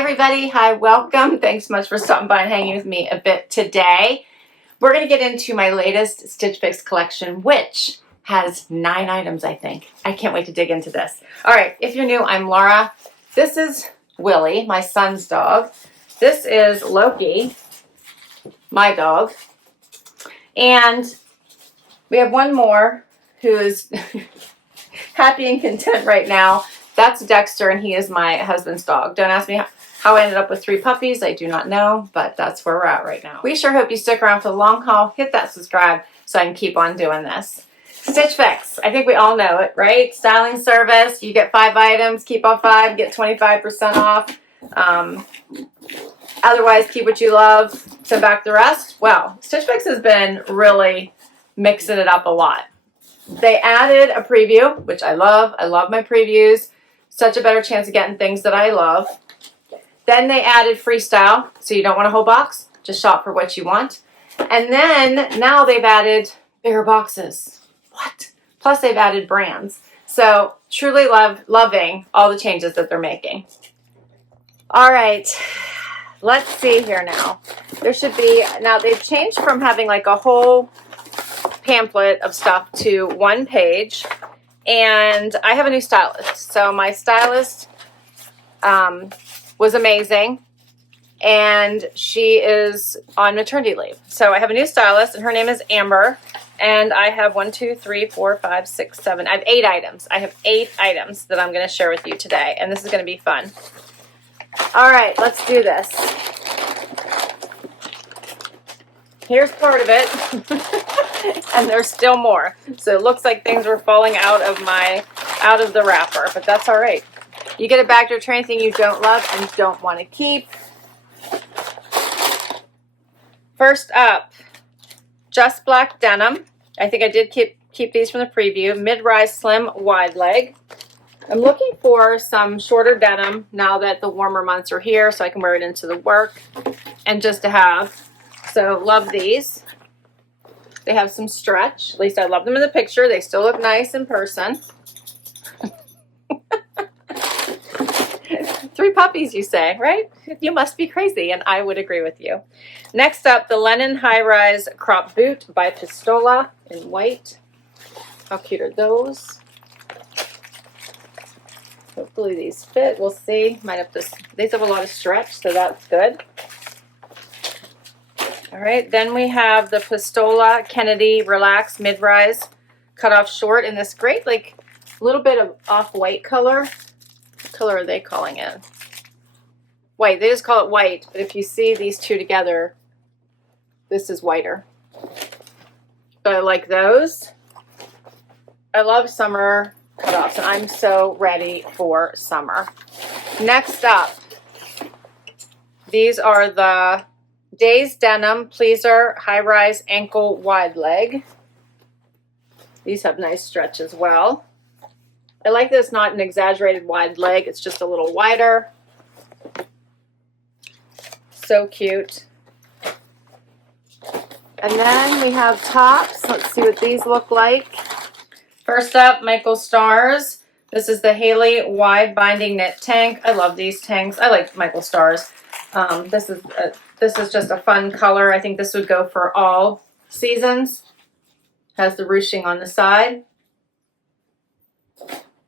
everybody, hi, welcome. Thanks so much for stopping by and hanging with me a bit today. We're going to get into my latest Stitch Fix collection, which has 9 items, I think. I can't wait to dig into this. All right, if you're new, I'm Laura. This is Willie, my son's dog. This is Loki, my dog. And we have one more who is happy and content right now. That's Dexter, and he is my husband's dog. Don't ask me how I ended up with 3 puppies. I do not know, but that's where we're at right now. We sure hope you stick around for the long haul. Hit that subscribe so I can keep on doing this. Stitch Fix. I think we all know it, right? Styling service. You get 5 items, keep on 5, get 25% off. Otherwise, keep what you love, send back the rest. Well, Stitch Fix has been really mixing it up a lot. They added a preview, which I love. I love my previews. Such a better chance of getting things that I love. Then they added freestyle, so you don't want a whole box. Just shop for what you want. And then now they've added bigger boxes. What? Plus they've added brands. So truly loving all the changes that they're making. All right, let's see here now. There should be, now they've changed from having like a whole pamphlet of stuff to 1 page. And I have a new stylist. So my stylist was amazing. And she is on maternity leave. So I have a new stylist, and her name is Amber. And I have 1, 2, 3, 4, 5, 6, 7. I have 8 items. I have 8 items that I'm going to share with you today. And this is going to be fun. All right, let's do this. Here's part of it. And there's still more. So it looks like things were falling out of the wrapper, but that's all right. You get a bag to return anything you don't love and don't want to keep. First up, Just Black Denim. I think I did keep these from the preview. Mid-rise slim wide leg. I'm looking for some shorter denim now that the warmer months are here, so I can wear it into the work and just to have. So love these. They have some stretch. At least I love them in the picture. They still look nice in person. 3 puppies, you say, right? You must be crazy, and I would agree with you. Next up, the Lennon high-rise crop boot by Pistola in white. How cute are those? Hopefully these fit. We'll see. Might have to. These have a lot of stretch, so that's good. All right, then we have the Pistola Kennedy Relax Mid-Rise Cutoff Short in this great, like, little bit of off-white color. What color are they calling it? White. They just call it white, but if you see these two together, this is whiter. But I like those. I love summer cutoffs, and I'm so ready for summer. Next up, these are the Daze Denim Pleaser High-Rise Ankle Wide Leg. These have nice stretch as well. I like that it's not an exaggerated wide leg. It's just a little wider. So cute. And then we have tops. Let's see what these look like. First up, Michael Stars. This is the Hailey Wide Binding Knit Tank. I love these tanks. I like Michael Stars. This is just a fun color. I think this would go for all seasons. Has the ruching on the side.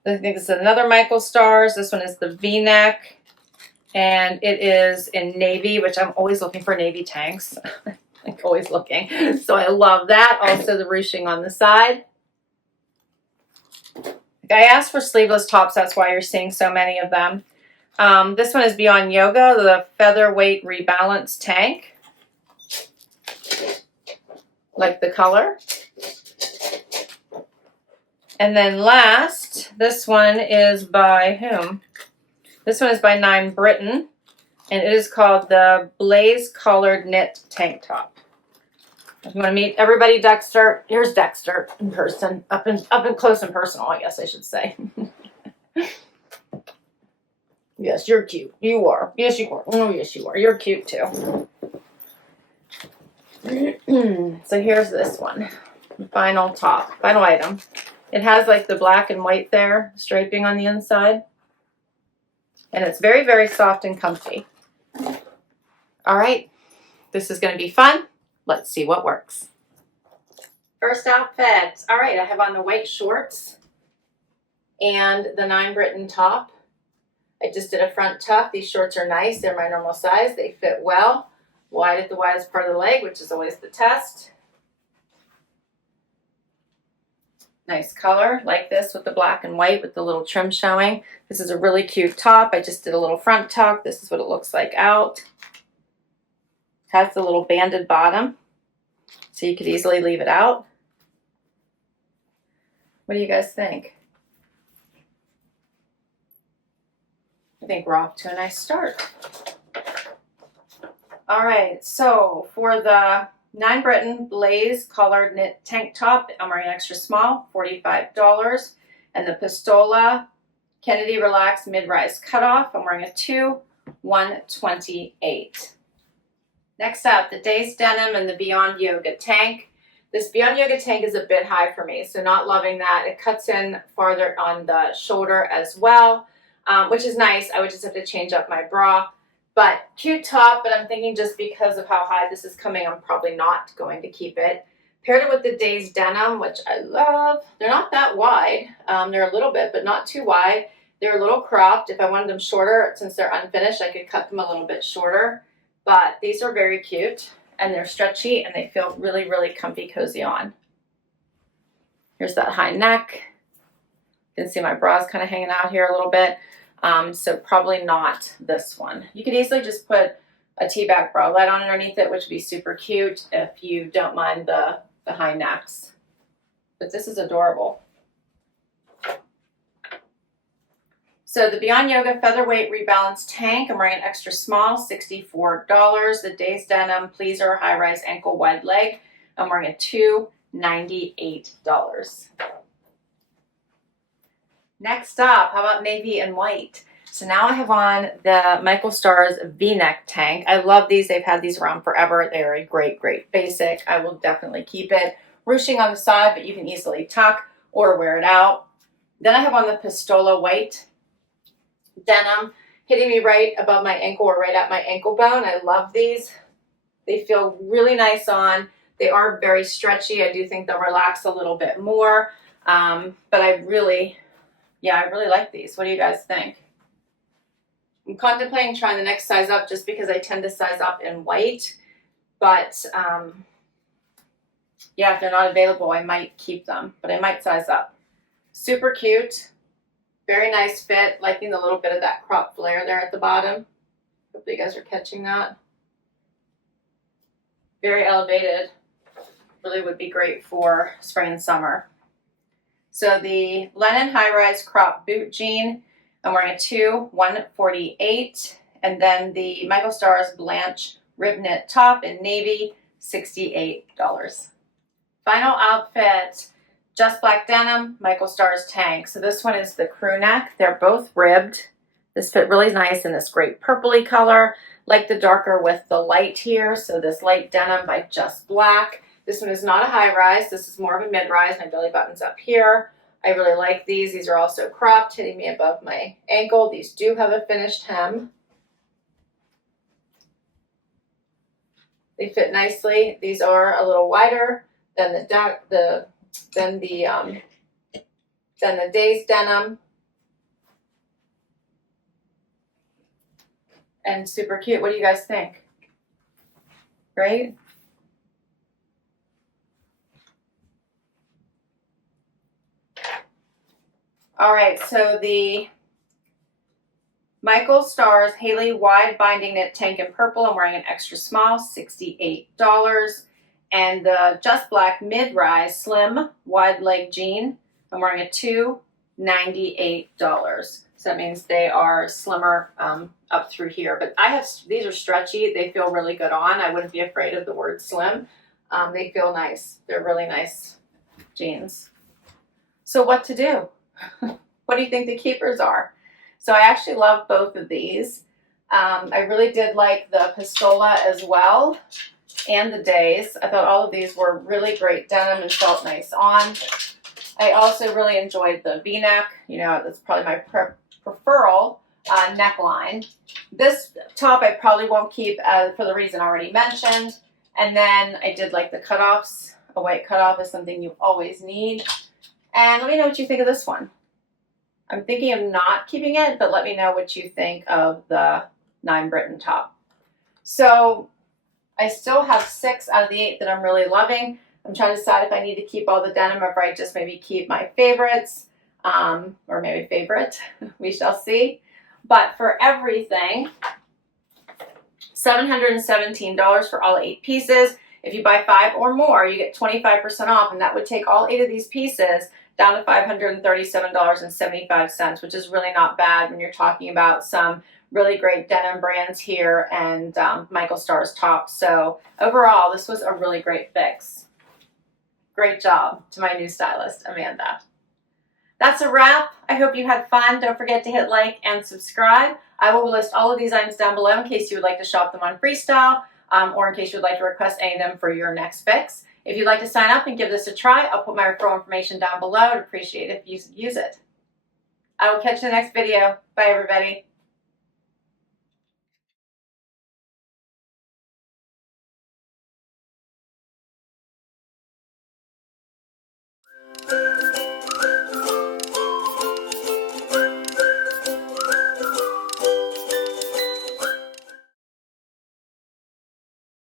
I think this is another Michael Stars. This one is the V-neck. And it is in navy, which I'm always looking for navy tanks. I'm always looking. So I love that. Also the ruching on the side. I asked for sleeveless tops. That's why you're seeing so many of them. This one is Beyond Yoga, the Featherweight Rebalance tank. Like the color. And then last, this one is by whom? This one is by Britton, and it is called the Blaise Collared Knit Tank Top. If you want to meet everybody, Dexter, here's Dexter in person, up and close and personal, I guess I should say. Yes, you're cute. You are. Yes, you are. Oh, yes, you are. You're cute too. So here's this one, the final top, final item. It has like the black and white there, striping on the inside. And it's very, very soft and comfy. All right, this is going to be fun. Let's see what works. First outfit. All right, I have on the white shorts and the 9 Britton top. I just did a front tuck. These shorts are nice. They're my normal size. They fit well. Wide at the widest part of the leg, which is always the test. Nice color, like this with the black and white with the little trim showing. This is a really cute top. I just did a little front tuck. This is what it looks like out. Has the little banded bottom, so you could easily leave it out. What do you guys think? I think we're off to a nice start. All right, so for the 9 Britton Blaise colored knit tank top, I'm wearing an extra small, $45. And the Pistola Kennedy Relax mid-rise cutoff, I'm wearing a 2, $128. Next up, the Daze Denim and the Beyond Yoga tank. This Beyond Yoga tank is a bit high for me, so not loving that. It cuts in farther on the shoulder as well, which is nice. I would just have to change up my bra. But cute top, but I'm thinking just because of how high this is coming, I'm probably not going to keep it. Paired it with the Daze Denim, which I love. They're not that wide. They're a little bit, but not too wide. They're a little cropped. If I wanted them shorter, since they're unfinished, I could cut them a little bit shorter. But these are very cute, and they're stretchy, and they feel really, really comfy, cozy on. Here's that high neck. You can see my bra's kind of hanging out here a little bit. So probably not this one. You could easily just put a teabag bralette on underneath it, which would be super cute if you don't mind the high necks. But this is adorable. So the Beyond Yoga Featherweight Rebalance tank, I'm wearing an extra small, $64. The Daze Denim Pleaser High Rise Ankle Wide Leg, I'm wearing a $2, $98. Next up, how about navy and white? So now I have on the Michael Stars V-neck tank. I love these. They've had these around forever. They are a great, great basic. I will definitely keep it. Ruching on the side, but you can easily tuck or wear it out. Then I have on the Pistola white denim, hitting me right above my ankle or right at my ankle bone. I love these. They feel really nice on. They are very stretchy. I do think they'll relax a little bit more. But I really like these. What do you guys think? I'm contemplating trying the next size up just because I tend to size up in white. But yeah, if they're not available, I might keep them. But I might size up. Super cute. Very nice fit. Liking the little bit of that crop flare there at the bottom. Hope you guys are catching that. Very elevated. Really would be great for spring and summer. So the Lennon High Rise Crop Boot Jean, I'm wearing a 2, $148. And then the Michael Stars Blanche Rib Knit Top in navy, $68. Final outfit, Just Black Denim, Michael Stars tank. So this one is the crew neck. They're both ribbed. This fit really nice in this great purpley color. Like the darker with the light here. So this light denim by Just Black. This one is not a high rise. This is more of a mid rise. My belly button's up here. I really like these. These are also cropped, hitting me above my ankle. These do have a finished hem. They fit nicely. These are a little wider than the Daze Denim. And super cute. What do you guys think? Right? All right, so the Michael Stars Hailey Wide Binding Knit Tank in purple, I'm wearing an extra small, $68. And the Just Black Mid-Rise Slim Wide Leg Jean, I'm wearing a $2, $98. So that means they are slimmer up through here. But these are stretchy. They feel really good on. I wouldn't be afraid of the word slim. They feel nice. They're really nice jeans. So what to do? What do you think the keepers are? So I actually love both of these. I really did like the Pistola as well and the Daze. I thought all of these were really great denim and felt nice on. I also really enjoyed the V-neck. You know, that's probably my preferral neckline. This top I probably won't keep for the reason already mentioned. And then I did like the cutoffs. A white cutoff is something you always need. And let me know what you think of this one. I'm thinking of not keeping it, but let me know what you think of the 9 Britton top. So I still have 6 out of the 8 that I'm really loving. I'm trying to decide if I need to keep all the denim or if I just maybe keep my favorites, or maybe favorite. We shall see. But for everything, $717 for all 8 pieces. If you buy 5 or more, you get 25% off, and that would take all 8 of these pieces down to $537.75, which is really not bad when you're talking about some really great denim brands here and Michael Starr's tops. So overall, this was a really great fix. Great job to my new stylist, Amanda. That's a wrap. I hope you had fun. Don't forget to hit like and subscribe. I will list all of these items down below in case you would like to shop them on Freestyle, or in case you would like to request any of them for your next fix. If you'd like to sign up and give this a try, I'll put my referral information down below. I'd appreciate it if you use it. I will catch you in the next video. Bye, everybody.